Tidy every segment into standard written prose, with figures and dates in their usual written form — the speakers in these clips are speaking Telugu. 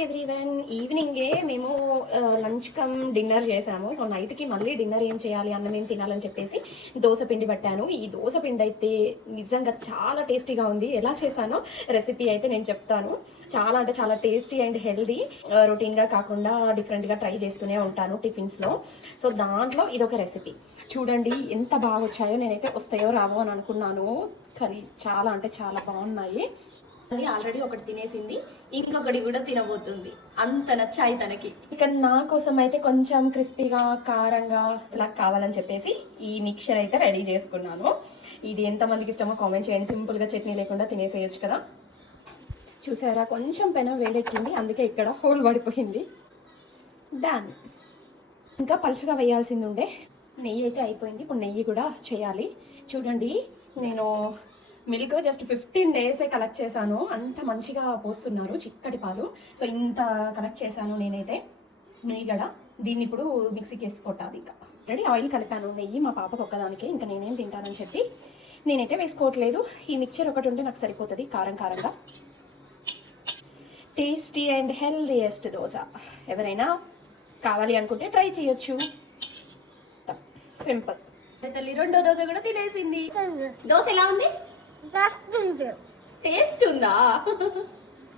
హాయ్ ఎవ్రీవన్, ఈవినింగే మేము లంచ్ కమ్ డిన్నర్ చేసాము. సో నైట్కి మళ్ళీ డిన్నర్ ఏం చేయాలి, అన్నం ఏం తినాలని చెప్పేసి దోశ పిండి పట్టాను. ఈ దోశ పిండి అయితే నిజంగా చాలా టేస్టీగా ఉంది. ఎలా చేశానో రెసిపీ అయితే నేను చెప్తాను. చాలా అంటే చాలా టేస్టీ అండ్ హెల్దీ, రొటీన్గా కాకుండా డిఫరెంట్గా ట్రై చేస్తూనే ఉంటాను టిఫిన్స్లో. సో దాంట్లో ఇదొక రెసిపీ. చూడండి ఎంత బాగా వచ్చాయో. నేనైతే వస్తాయో రావో అని అనుకున్నాను, కానీ చాలా అంటే చాలా బాగున్నాయి. అది ఆల్రెడీ ఒకటి తినేసింది, ఇంకొకటి కూడా తినబోతుంది. అంత నచ్చాయి తనకి. ఇక నా కోసం అయితే కొంచెం క్రిస్పీగా కారంగా అలా కావాలని చెప్పేసి ఈ మిక్చర్ అయితే రెడీ చేసుకున్నాను. ఇది ఎంతమందికి ఇష్టమో కామెంట్ చేయండి. సింపుల్గా చట్నీ లేకుండా తినేసేయచ్చు కదా. చూసారా, కొంచెం పెనం వేడెక్కింది, అందుకే ఇక్కడ హోల్ పడిపోయింది. డన్. ఇంకా పలుచగా వేయాల్సింది ఉండే. నెయ్యి అయితే అయిపోయింది, ఇప్పుడు నెయ్యి కూడా చేయాలి. చూడండి, నేను మిల్క్ జస్ట్ 15 డేసే కలెక్ట్ చేశాను. అంత మంచిగా పోస్తున్నారు, చిక్కటి పాలు. సో ఇంత కలెక్ట్ చేశాను నేనైతే. మీగడ దీన్ని ఇప్పుడు మిక్సీకి వేసి కొట్టాలి. ఇంకా రెడీ ఆయిల్ కలిపాను, నెయ్యి మా పాపకు ఒక్కదానికే, ఇంకా నేనేం తింటానని చెప్పి నేనైతే వేసుకోవట్లేదు. ఈ మిక్చర్ ఒకటి ఉంటే నాకు సరిపోతుంది, కారం కారంగా. Tasty and healthiest dosa. ఎవరైనా కావాలి అనుకుంటే ట్రై చేయొచ్చు. సింపుల్. తల్లి రెండో దోశ కూడా తినేసింది. దోశ ఎలా ఉంది? టేస్ట్ ఉందా?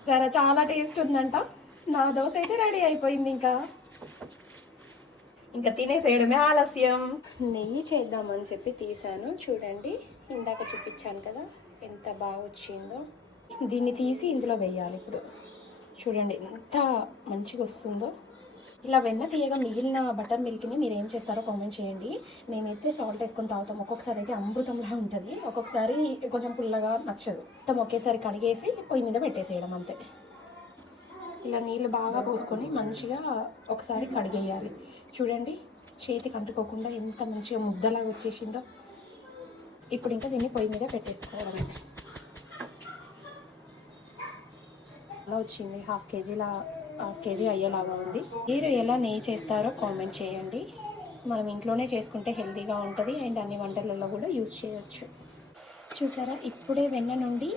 సరే, చాలా టేస్ట్ ఉందంట. నా దోశ అయితే రెడీ అయిపోయింది. ఇంకా తినేసేయడమే ఆలస్యం. నెయ్యి చేద్దామని చెప్పి తీసాను. చూడండి, ఇందాక చూపించాను కదా ఎంత బాగా వచ్చిందో. దీన్ని తీసి ఇందులో వేయాలి ఇప్పుడు. చూడండి ఎంత మంచిగా వస్తుందో. ఇలా వెన్న తీయగా మిగిలిన బటర్ మిల్క్ని మీరు ఏం చేస్తారో కామెంట్ చేయండి. మేమైతే సాల్ట్ వేసుకొని తాగుతాం. ఒక్కొక్కసారి అయితే అమృతంలా ఉంటుంది, ఒక్కొక్కసారి కొంచెం పుల్లగా నచ్చదు. మొత్తం ఒకేసారి కడిగేసి పొయ్యి మీద పెట్టేసేయడం అంతే. ఇలా నీళ్ళు బాగా పోసుకొని మంచిగా ఒకసారి కడిగేయాలి. చూడండి, చేతికి అంటుకోకుండా ఎంత మంచిగా ముద్దలాగా వచ్చేసిందో. ఇప్పుడు ఇంకా దీన్ని పొయ్యి మీద పెట్టేసుకోవాలి. అలా వచ్చింది, హాఫ్ కేజీ అయ్యేలాగా ఉంది. మీరు ఎలా నెయ్యి చేస్తారో కామెంట్ చేయండి. మనం ఇంట్లోనే చేసుకుంటే హెల్తీగా ఉంటుంది అండ్ అన్ని వంటలలో కూడా యూజ్ చేయొచ్చు. చూసారా, ఇప్పుడే వెన్న నుండి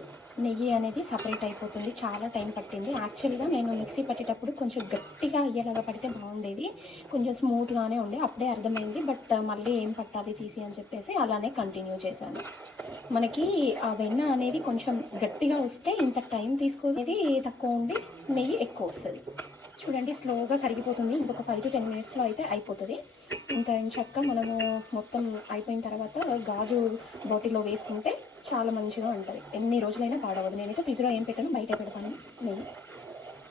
నెయ్యి అనేది సపరేట్ అయిపోతుంది. చాలా టైం పట్టింది. యాక్చువల్గా నేను మిక్సీ పట్టేటప్పుడు కొంచెం గట్టిగా అయ్యేలాగా పడితే బాగుండేది, కొంచెం స్మూత్గానే ఉండే. అప్పుడే అర్థమైంది, బట్ మళ్ళీ ఏం పట్టాలి తీసి అని చెప్పేసి అలానే కంటిన్యూ చేశాను. మనకి ఆ వెన్న అనేది కొంచెం గట్టిగా వస్తే ఇంత టైం తీసుకునేది తక్కువ ఉండి నెయ్యి ఎక్కువ వస్తుంది. చూడండి, స్లోగా కరిగిపోతుంది. ఇంకొక 5 to 10 minutesలో అయితే అయిపోతుంది. ఇంకా చక్కగా మనము మొత్తం అయిపోయిన తర్వాత గాజు బాటిల్లో వేసుకుంటే చాలా మంచిగా ఉంటుంది. ఎన్ని రోజులైనా పాడవదు. నేనైతే ఫ్రిడ్జ్లో ఏం పెట్టాను, బయట పెడతాను నెయ్యి.